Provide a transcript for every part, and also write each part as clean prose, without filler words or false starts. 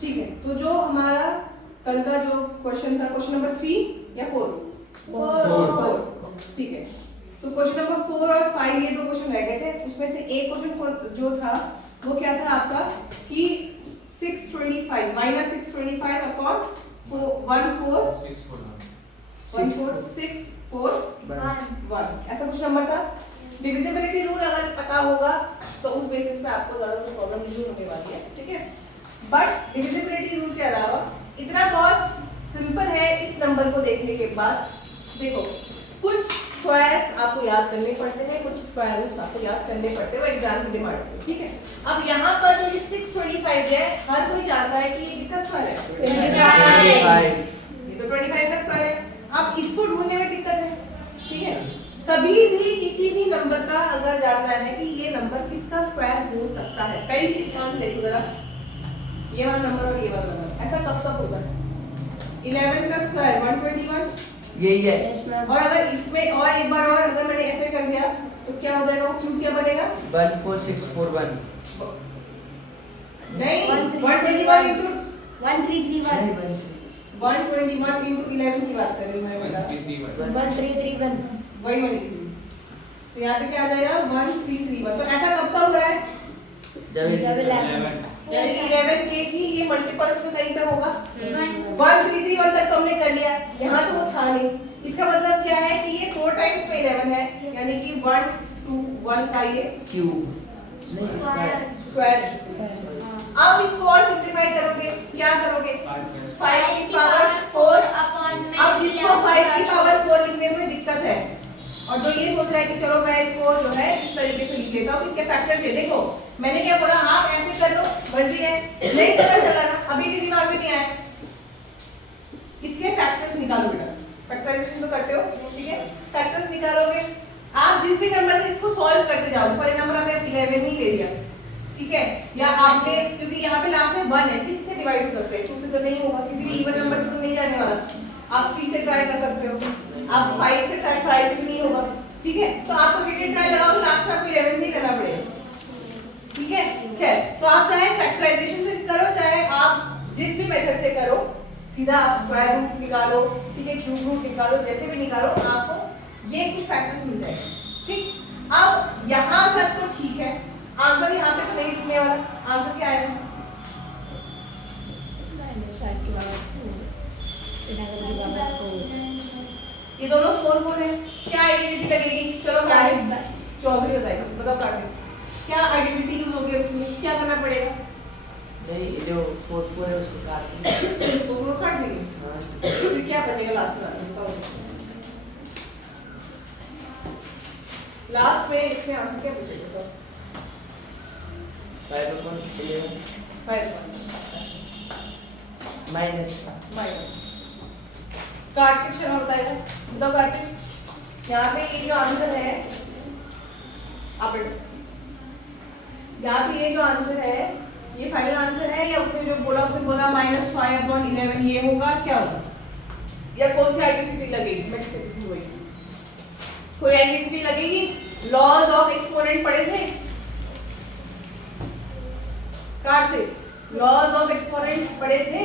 ठीक है, तो जो हमारा कल का जो क्वेश्चन था, क्वेश्चन नंबर 3 या 4? 4। ठीक है, सो क्वेश्चन नंबर 4 और 5 ये दो क्वेश्चन रह गए थे। उसमें से एक क्वेश्चन जो था वो क्या था आपका कि 625 माइनस 625 अपॉन 14641 ऐसा कुछ नंबर था। डिविजिबिलिटी रूल अगर पता होगा तो उस बेसिस पे आपको ज्यादा कुछ प्रॉब्लम नहीं होने वाली है, ठीक है। बट डिविजिबिलिटी रूल के अलावा इतना बहुत सिंपल है इस नंबर को देखने के बाद। देखो, कुछ स्क्वायर्स आपको याद करने पड़ते हैं, कुछ स्क्वायर रूट्स आपको याद करने पड़ते हैं, वो एग्जाम की डिमांड है, ठीक है। अब यहाँ पर जो ये 625 है, हर कोई जानता है कि ये किसका स्क्वायर है? 25। ये तो 25 का स्क्वायर है। अब इसको ढूंढने में दिक्कत है, ठीक है। कभी भी किसी भी नंबर का अगर जानना है कि ये नंबर किसका स्क्वायर हो सकता है, कई चीज देखो जरा, ये वाला नंबर और ये वाला नंबर, ऐसा कब तक होता है? 11 का स्क्वायर 121, यही है। और अगर इसमें और एक बार और अगर मैंने ऐसे कर दिया तो क्या हो जाएगा? वो क्यूब क्या बनेगा? 14641 नहीं, 121 into 1331 121 into 11 की बात कर रही हूँ मैं बेटा। 1331 वही वाली थी। तो यहाँ पे क्या आ जाएगा? 1331। तो ऐसा कब का हो रहा है? यानी कि 11 के ही ये मल्टीपल्स में कहीं पे होगा। 1331 तक तो हमने कर लिया, यहाँ तो वो था नहीं। इसका मतलब क्या है कि ये 4 टाइम्स में 11 है, यानी कि 1 2 1 का ये क्यूब स्क्वायर। अब इसको और सिंपलीफाई करोगे, क्या करोगे? 5 की पावर 4। अब जिसको 5 की पावर 4 लिखने में दिक्कत है और जो ये सोच रहा है कि चलो मैं इसको जो है इस तरीके से लिख लेता हूँ, इसके फैक्टर से, देखो मैंने क्या बोला, आप ऐसे कर लो, मर्जी है, नहीं पता चला ना, अभी भी दिमाग में नहीं आया। इसके फैक्टर्स निकालो बेटा, फैक्टराइजेशन तो करते हो, ठीक है। फैक्टर्स निकालोगे, आप जिस भी नंबर से इसको सॉल्व करते जाओ। फॉर एग्जांपल आपने 11 ही ले लिया, ठीक है, या आपने, क्योंकि यहाँ पे लास्ट में 1 है, किससे डिवाइड हो सकते हैं? 2 से तो नहीं होगा, किसी भी इवन नंबर से तो नहीं जाने वाला। आप 3 से ट्राई कर सकते हो, आप 5 से ट्राई, 5 से नहीं होगा, ठीक है। तो आपको फिर ट्राई लगाओ तो लास्ट में आपको 11 से ही करना पड़ेगा, ठीक है। खैर, तो आप चाहे फैक्टराइजेशन से करो, चाहे आप जिस भी मेथड से करो, सीधा आप स्क्वायर रूट निकालो, ठीक है, क्यूब रूट निकालो, जैसे भी निकालो, आपको ये कुछ फैक्टर्स मिल जाएंगे, ठीक। अब यहाँ तक तो ठीक है, आंसर यहाँ पे तो नहीं लिखने वाला। आंसर क्या आएगा? ये दोनों 4 4 है, क्या आइडेंटिटी लगेगी? चलो चौधरी बताएगा, बताओ काट। क्या आइडेंटिटी यूज होगी उसमें? क्या करना पड़ेगा? नहीं, जो 4 4 है उसको काट देंगे। दोनों काट देंगे। हाँ, फिर क्या बचेगा लास्ट में? बताओ लास्ट में इसमें आंसर क्या बचेगा? 5/11 5 माइनस माइनस कार्तिक शर्मा बताएगा, बताओ कार्तिक। यहाँ पे ये जो आंसर है, आप यहाँ पे ये जो आंसर है, ये फाइनल आंसर है या उसने जो बोला, उसने बोला -5/11 ये होगा, क्या होगा? या कौन सी आइडेंटिटी लगेगी? मैं किसे वही कोई आइडेंटिटी लगेगी? लॉज ऑफ एक्सपोनेंट पढ़े थे कार्तिक? लॉज ऑफ एक्सपोनेंट पढ़े थे,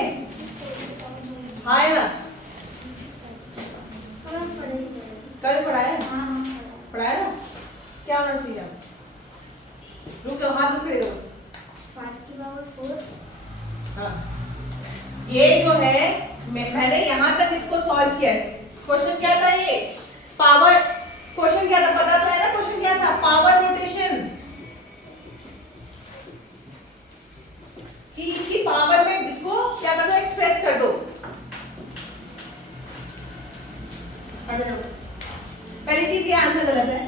हाँ है ना? कल पढ़ाया पढ़ाया ना? क्या होना चाहिए? रुक जाओ, हाथ में खड़े करो। हाँ, ये जो है मैंने यहाँ तक इसको सॉल्व किया। क्वेश्चन क्या था? ये पावर क्वेश्चन क्या था? पता तो है ना क्वेश्चन क्या था? पावर रोटेशन, कि इसकी पावर में इसको क्या कर दो? एक्सप्रेस कर दो। पहली चीज, ये आंसर गलत है।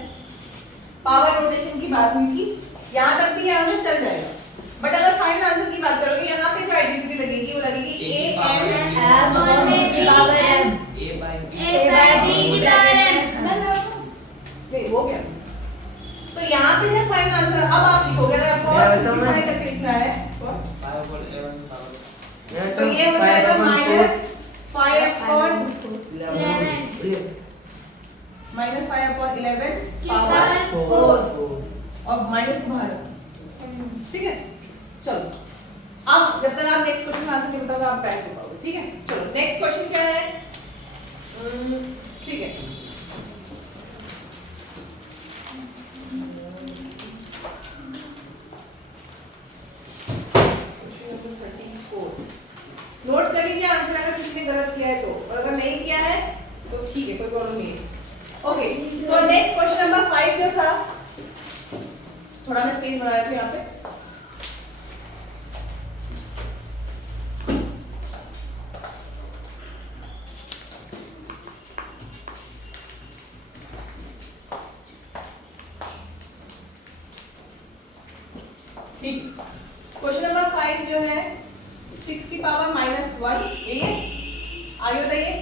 पावर रोटेशन की बात हुई थी, यहाँ तक भी ये आंसर चल जाएगा। बट अगर फाइनल आंसर की बात करोगे, यहाँ पे जो आइडेंटिटी लगेगी वो लगेगी नहीं, वो क्या? तो यहाँ पे है फाइनल आंसर। अब आप लिखोगे, अगर आपको और सिंपलीफाई करके लिखना है तो ये हो जाएगा -5/11 पावर 4 और माइनस बाहर, ठीक है। चलो, अब जब तक आप नेक्स्ट क्वेश्चन का आंसर नहीं बताओगे आप बैठ नहीं पाओगे, ठीक है। चलो नेक्स्ट क्वेश्चन क्या है, ठीक है। नोट कर लीजिए आंसर अगर किसी ने गलत किया है तो, और अगर नहीं किया है तो ठीक है, कोई प्रॉब्लम नहीं है। Okay, so next question number 5 जो था, थोड़ा मैं स्पेस बनाया था यहाँ पे। ठीक, क्वेश्चन नंबर 5 जो है 6 की पावर -1, ये आगे बताइए।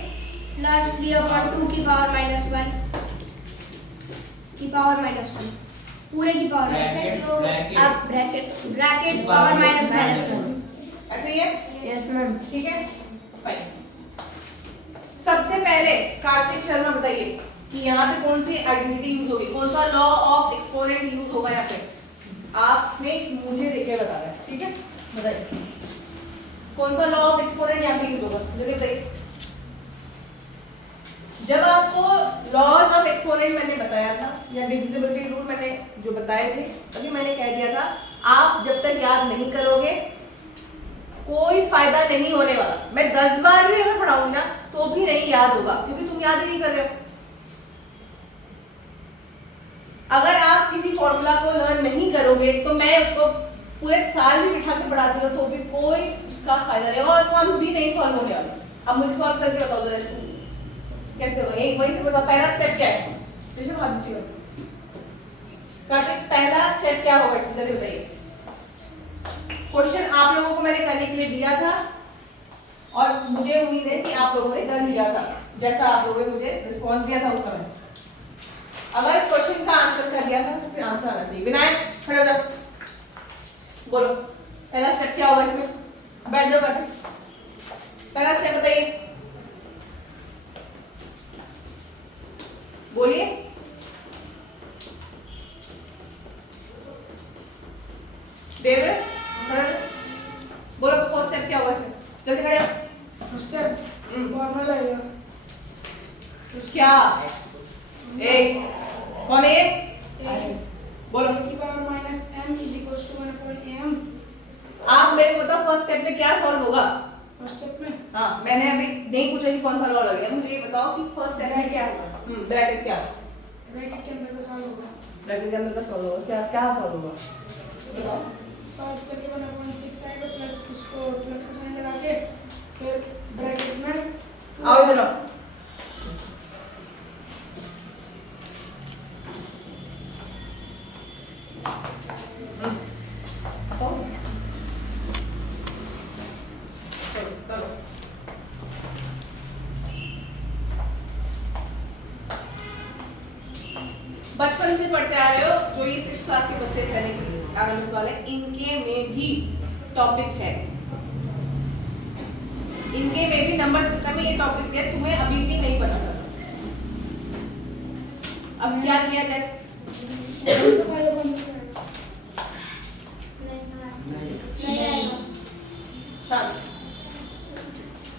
प्लस 3/2 की पावर -1 की पावर -1 पूरे की पावर अब ब्रैकेट पावर -1 ऐसे ही है, यस मैम। ठीक है फाइन। सबसे पहले कार्तिक शर्मा बताइए कि यहाँ पे कौन सी आइडेंटिटी यूज होगी, कौन सा लॉ ऑफ एक्सपोनेंट यूज होगा यहाँ पे, आपने मुझे देखे बताना है, ठीक है। बताइए कौन सा लॉ ऑफ एक्सपोनेंट यहाँ पे यूज होगा, जल्दी बताइए। जब आपको लॉज ऑफ एक्सपोनेंट मैंने बताया था या डिविजिबिलिटी रूल मैंने जो बताए थे, तभी मैंने कह दिया था आप जब तक याद नहीं करोगे कोई फायदा नहीं होने वाला। मैं 10 बार भी अगर पढ़ाऊंगी ना तो भी नहीं याद होगा, क्योंकि तुम याद ही नहीं कर रहे हो। अगर आप किसी फॉर्मूला को लर्न नहीं करोगे तो मैं उसको पूरे साल भी बिठा के पढ़ाती हूँ तो भी कोई उसका फायदा नहीं होगा, और सम्स भी नहीं सॉल्व होने वाले। अब मुझे सॉल्व करके बताओ जरा कैसे होगा, यही वही से बताओ। पहला स्टेप क्या है, जिसने हाथ नीचे करते, पहला स्टेप क्या होगा इसमें जल्दी बताइए। क्वेश्चन आप लोगों को मैंने करने के लिए दिया था और मुझे उम्मीद है कि आप लोगों ने कर लिया था, जैसा आप लोगों ने मुझे रिस्पॉन्स दिया था उस समय। अगर क्वेश्चन का आंसर कर लिया था तो फिर आंसर आना चाहिए। विनायक खड़े हो जाओ, बोलो पहला स्टेप क्या होगा इसमें, बैठ जाओ बैठे। पहला स्टेप बताइए, बोलिए। देवरे खड़े हो, बोलो फर्स्ट स्टेप क्या होगा इसमें, जल्दी खड़े हो। फर्स्ट स्टेप फॉर्मूला है क्या एक कौन है, बोलो। की power -m is equal to 1/m। आप मेरे को बताओ फर्स्ट स्टेप में क्या सॉल्व होगा। फर्स्ट स्टेप में हाँ, मैंने अभी नहीं पूछा कि कौन सा लॉ लग गया, मुझे ये बताओ कि फर्स्ट स्टेप में क्या होगा। ब्रैकेट क्या, ब्रैकेट के अंदर का सॉल्व होगा, ब्रैकेट के अंदर का सॉल्व होगा, क्या क्या सॉल्व होगा बताओ। सॉल्व करके 1/6 आएगा, प्लस उसको प्लस का साइन लगा के फिर ब्रैकेट में आओ इधर आओ। बचपन से पढ़ते आ रहे हो, जो ये 6th क्लास के बच्चे सैनिक आरएमएस वाले, इनके में भी टॉपिक है, इनके में भी नंबर सिस्टम में ये टॉपिक दिया, तुम्हें अभी भी नहीं पता था। अब क्या किया जाए, शांत।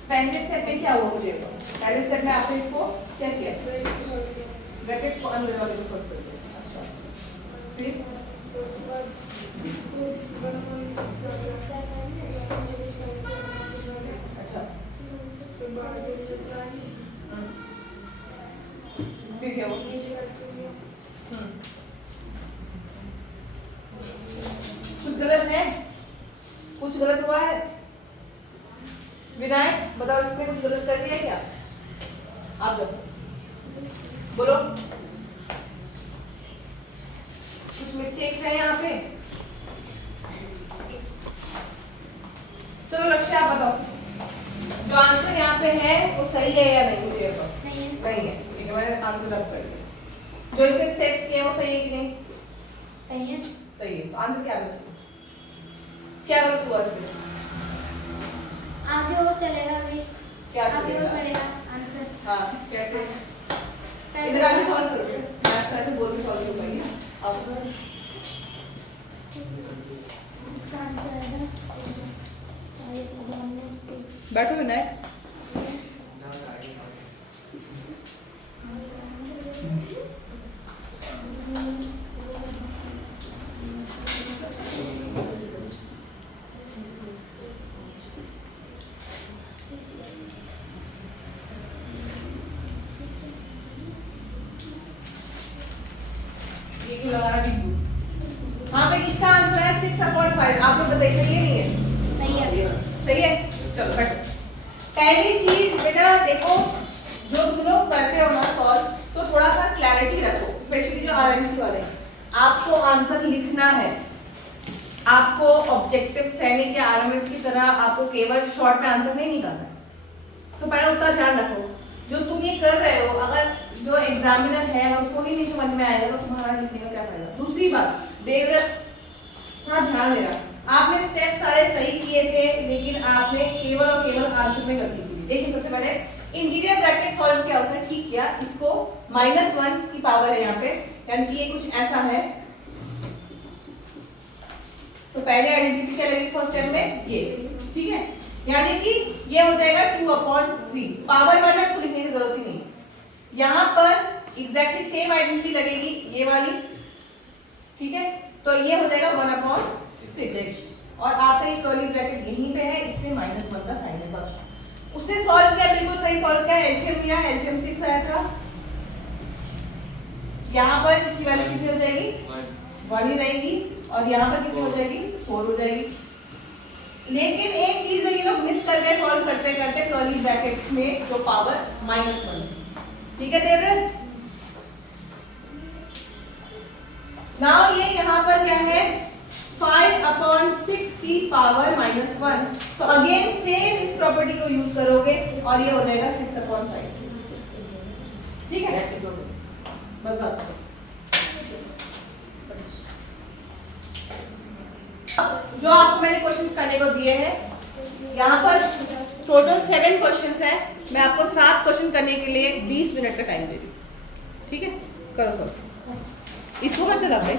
पहले स्टेप में क्या हुआ मुझे बताओ, पहले स्टेप में आपने इसको क्या किया, ब्रैकेट को अंदर वाले को सॉल्व कर दिया। अच्छा फिर अच्छा फिर क्या हुआ, कुछ गलत है, कुछ गलत हुआ है। विनायक बताओ इसमें कुछ गलत कर दिया क्या, आप जाओ बोलो। कुछ मिस्टेक्स है यहाँ पे, चलो लक्ष्य आप बताओ जो आंसर यहाँ पे है वो सही है या नहीं, मुझे बताओ। नहीं है, ठीक है, मैंने आंसर रब कर दिया। जो इसके स्टेप्स किए वो सही है कि नहीं, सही है, सही है। तो आंसर क्या आना चाहिए, क्या गलत हुआ इसमें, आगे और चलेगा अभी, क्या आगे और चलेगा? बढ़ेगा आंसर। हाँ कैसे, इधर आके सॉल्व करो, मैथ का ऐसे बोल के सॉल्व नहीं हो पाएगी। अब इसका आंसर है बैठो विनायक। ये क्यों लगा रहा है? हाँ पे किसका आंसर है 6/5? आप लोग बताइए, सही है नहीं है? सही है। सही है, चलो बैठो। पहली चीज बेटा देखो, जो तुम लोग करते हो ना सॉल्व, तो थोड़ा सा क्लैरिटी रखो, स्पेशली जो आरएमसी वाले हैं। आपको आंसर लिखना है, आपको ऑब्जेक्टिव सैनिक या आरएमएस की तरह आपको केवल शॉर्ट में आंसर नहीं निकालना है। तो पहले उतना ध्यान रखो, जो तुम ये कर रहे हो, अगर जो एग्जामिनर है उसको ही नहीं समझ में आएगा तो तुम्हारा लिखने का क्या फायदा। दूसरी बात, देवव्रत थोड़ा ध्यान देना, आपने स्टेप सारे सही किए थे, लेकिन आपने केवल और केवल आंसर में गलती की। देखिए सबसे पहले इंटीरियर ब्रैकेट सॉल्व किया, उसने ठीक किया, इसको -1 की पावर है यहाँ पे, यानी कि ये कुछ ऐसा है। तो पहले आइडेंटिटी क्या लगेगी फर्स्ट स्टेप में, ये, ठीक है, यानी कि ये हो जाएगा 2/3। पावर वर्ड में इसको लिखने की जरूरत ही नहीं। यहाँ पर एग्जैक्टली सेम आइडेंटिटी लगेगी, ये वाली, ठीक है, तो ये हो जाएगा 1/6 और आपका ये कर्ली ब्रैकेट यहीं पे है, इसमें -1 का साइन है बस। उसने सॉल्व किया, बिल्कुल सही सॉल्व किया, एलसीएम लिया, एलसीएम 6 आया था। यहाँ पर इसकी वैल्यू कितनी हो जाएगी, 1 ही रहेगी, और यहाँ पर कितनी हो जाएगी, 4 हो जाएगी। लेकिन एक चीज है, ये लोग मिस कर गए सॉल्व करते करते, कर्ली ब्रैकेट में जो पावर -1, ठीक है देवव्रत। नाउ ये यहाँ पर क्या है, 5/6 की पावर -1। तो अगेन सेम इस प्रॉपर्टी को यूज करोगे और ये हो जाएगा 6/5, ठीक है। ऐसे क्यों? बस बात। जो आपको मैंने क्वेश्चंस करने को दिए हैं, यहाँ पर टोटल 7 क्वेश्चंस है, मैं आपको 7 क्वेश्चन करने के लिए 20 मिनट का टाइम दे रही हूँ, ठीक है, करो सॉल्व। इसको मत चला भाई।